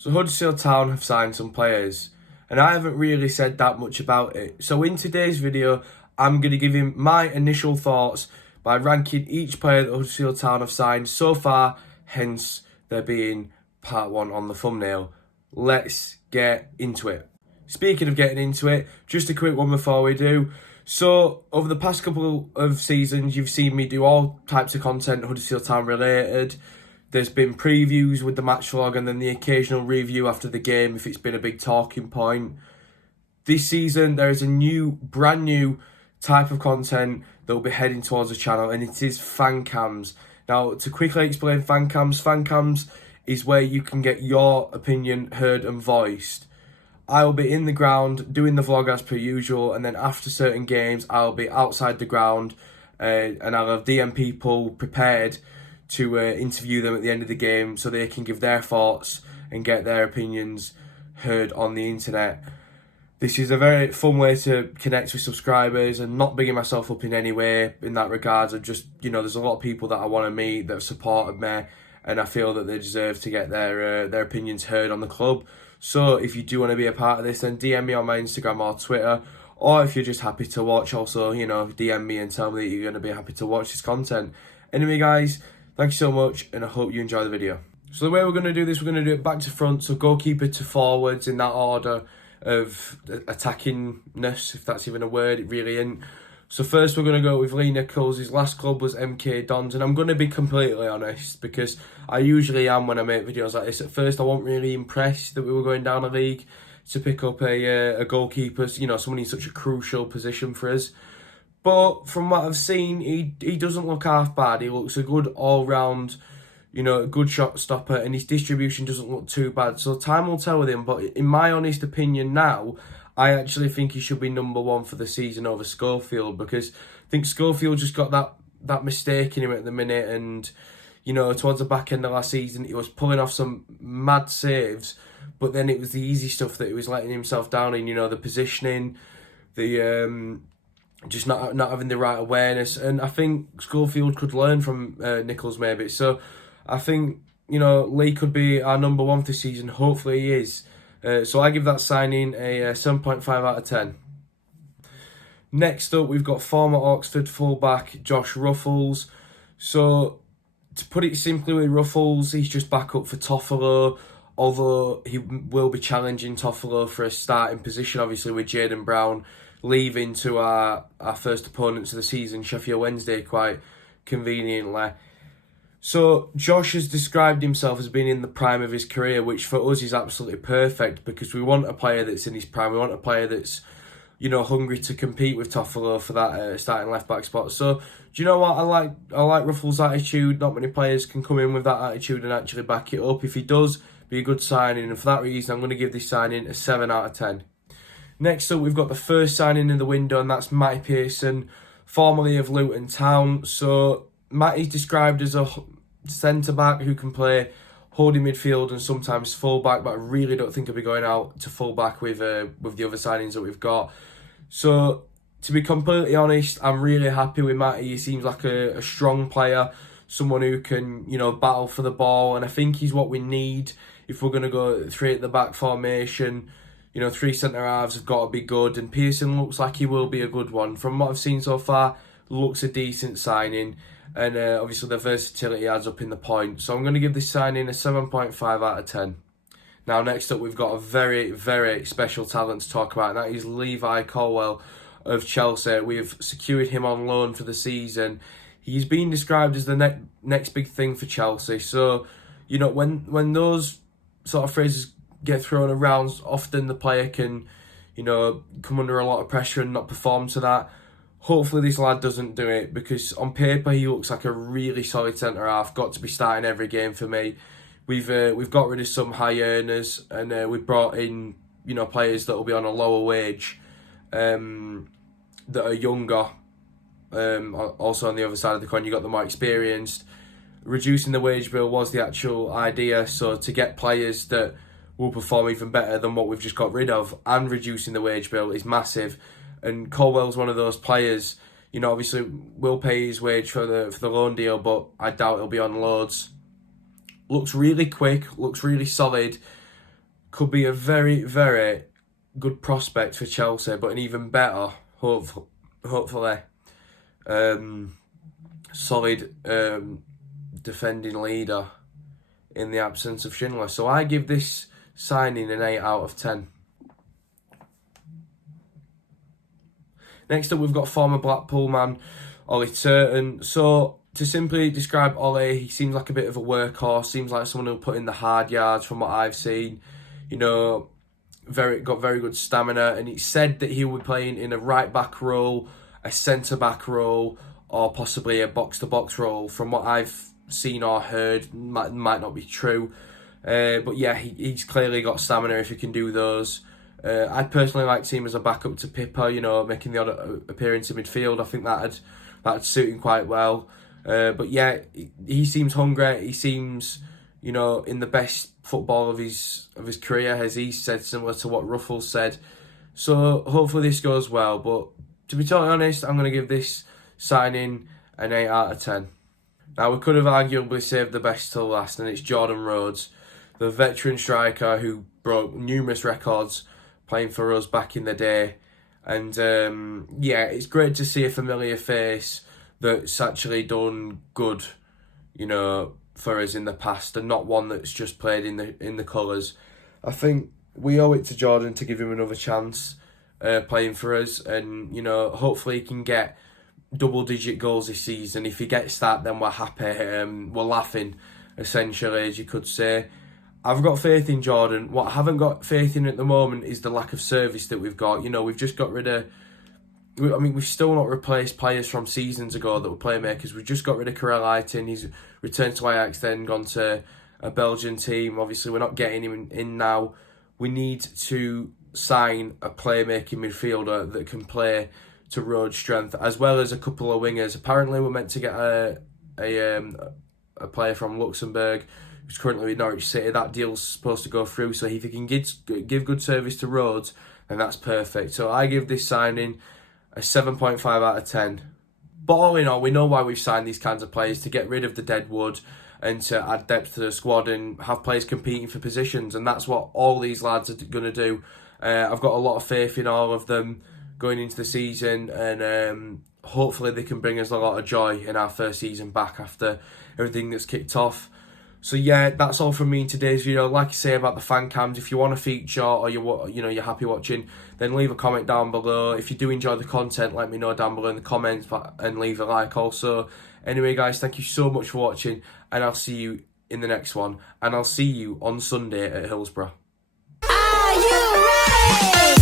So Huddersfield Town have signed some players, and I haven't really said that much about it. So in today's video, I'm going to give you my initial thoughts by ranking each player that Huddersfield Town have signed so far, hence there being part one on the thumbnail. Let's get into it. Speaking of getting into it, just a quick one before we do. So, over the past couple of seasons, you've seen me do all types of content Huddersfield Town related. There's been previews with the match vlog and then the occasional review after the game if it's been a big talking point. This season, there is a brand new type of content that will be heading towards the channel, and it is Fancams. Now, to quickly explain Fancams is where you can get your opinion heard and voiced. I will be in the ground doing the vlog as per usual, and then after certain games, I'll be outside the ground and I'll have DM people prepared to interview them at the end of the game so they can give their thoughts and get their opinions heard on the internet. This is a very fun way to connect with subscribers, and not bigging myself up in any way in that regards. Of just, there's a lot of people that I want to meet that have supported me, and I feel that they deserve to get their opinions heard on the club. So if you do want to be a part of this, then DM me on my Instagram or Twitter, or if you're just happy to watch, also, DM me and tell me that you're going to be happy to watch this content. Anyway, guys, thank you so much, and I hope you enjoy the video. So the way we're going to do this, we're going to do it back to front, so goalkeeper to forwards in that order of attackingness, if that's even a word. It really isn't. So first we're going to go with Lee Nichols. His last club was MK Dons, and I'm going to be completely honest, because I usually am when I make videos like this. At first I wasn't really impressed that we were going down a league to pick up a goalkeeper, someone in such a crucial position for us. But from what I've seen, he doesn't look half bad. He looks a good all-round, a good shot stopper, and his distribution doesn't look too bad. So time will tell with him, but in my honest opinion now, I actually think he should be number one for the season over Schofield, because I think Schofield just got that mistake in him at the minute, and towards the back end of last season he was pulling off some mad saves, but then it was the easy stuff that he was letting himself down in, the positioning, the just not having the right awareness. And I think Schofield could learn from Nichols maybe. So I think Lee could be our number one this season. Hopefully he is. So I give that signing a 7.5 out of 10. Next up, we've got former Oxford fullback Josh Ruffles. So to put it simply with Ruffles, he's just back up for Toffolo, although he will be challenging Toffolo for a starting position, obviously with Jaden Brown leaving to our first opponents of the season, Sheffield Wednesday, quite conveniently. So Josh has described himself as being in the prime of his career, which for us is absolutely perfect, because we want a player that's in his prime. We want a player that's, hungry to compete with Toffolo for that starting left-back spot. So, do you know what? I like Ruffles' attitude. Not many players can come in with that attitude and actually back it up. If he does, be a good signing. And for that reason, I'm going to give this signing a 7 out of 10. Next up, we've got the first signing in the window, and that's Matty Pearson, formerly of Luton Town. So Matty's described as a centre-back who can play holding midfield and sometimes full-back, but I really don't think he'll be going out to full-back with the other signings that we've got. So, to be completely honest, I'm really happy with Matty. He seems like a strong player, someone who can, battle for the ball, and I think he's what we need if we're going to go 3 at the back formation. 3 centre-halves have got to be good, and Pearson looks like he will be a good one. From what I've seen so far, looks a decent signing, and obviously the versatility adds up in the point. So I'm going to give this signing a 7.5 out of 10. Now, next up, we've got a very, very special talent to talk about, and that is Levi Colwill of Chelsea. We've secured him on loan for the season. He's been described as the next big thing for Chelsea. So, when those sort of phrases get thrown around, often the player can, come under a lot of pressure and not perform to that. Hopefully this lad doesn't do it, because on paper he looks like a really solid centre-half, got to be starting every game for me. We've got rid of some high earners, and we've brought in, players that will be on a lower wage, that are younger. Also on the other side of the coin, you got the more experienced. Reducing the wage bill was the actual idea, so to get players that will perform even better than what we've just got rid of, and reducing the wage bill is massive. And Colwell's one of those players, obviously we'll pay his wage for the loan deal, but I doubt he'll be on loads. Looks really quick, looks really solid, could be a very, very good prospect for Chelsea, but an even better, hopefully, solid defending leader in the absence of Schindler. So I give this signing an 8 out of 10. Next up, we've got former Blackpool man, Ollie Turton. So, to simply describe Ollie, he seems like a bit of a workhorse, seems like someone who'll put in the hard yards from what I've seen. You know, got very good stamina, and it's said that he will be playing in a right-back role, a centre-back role, or possibly a box-to-box role. From what I've seen or heard, might not be true. But yeah, he's clearly got stamina if he can do those. I'd personally like to see him as a backup to Pippa, you know, making the odd appearance in midfield. I think that'd suit him quite well. But yeah, he seems hungry. He seems, you know, in the best football of his career, as he said, similar to what Ruffles said. So hopefully this goes well. But to be totally honest, I'm going to give this signing an 8 out of 10. Now, we could have arguably saved the best till last, and it's Jordan Rhodes, the veteran striker who broke numerous records playing for us back in the day. And yeah, it's great to see a familiar face that's actually done good, you know, for us in the past, and not one that's just played in the colours. I think we owe it to Jordan to give him another chance playing for us, and you know, hopefully he can get double-digit goals this season. If he gets that, then we're happy. We're laughing, essentially, as you could say. I've got faith in Jordan. What I haven't got faith in at the moment is the lack of service that we've got. You know, we've just got rid of... I mean, we've still not replaced players from seasons ago that were playmakers. We've just got rid of Karel Eitin. He's returned to Ajax, then gone to a Belgian team. Obviously, we're not getting him in now. We need to sign a playmaking midfielder that can play to Rhodes' strength, as well as a couple of wingers. Apparently, we're meant to get a player from Luxembourg who's currently with Norwich City. That deal's supposed to go through, so if he can give good service to Rhodes, then that's perfect. So I give this signing a 7.5 out of 10. But all in all, we know why we've signed these kinds of players, to get rid of the dead wood and to add depth to the squad and have players competing for positions, and that's what all these lads are going to do. I've got a lot of faith in all of them going into the season, and hopefully they can bring us a lot of joy in our first season back after everything that's kicked off. So yeah, that's all from me in today's video. Like I say about the fan cams, if you want to feature or you're happy watching, then leave a comment down below. If you do enjoy the content, let me know down below in the comments and leave a like also. Anyway guys, thank you so much for watching, and I'll see you in the next one, and I'll see you on Sunday at Hillsborough. Are you ready?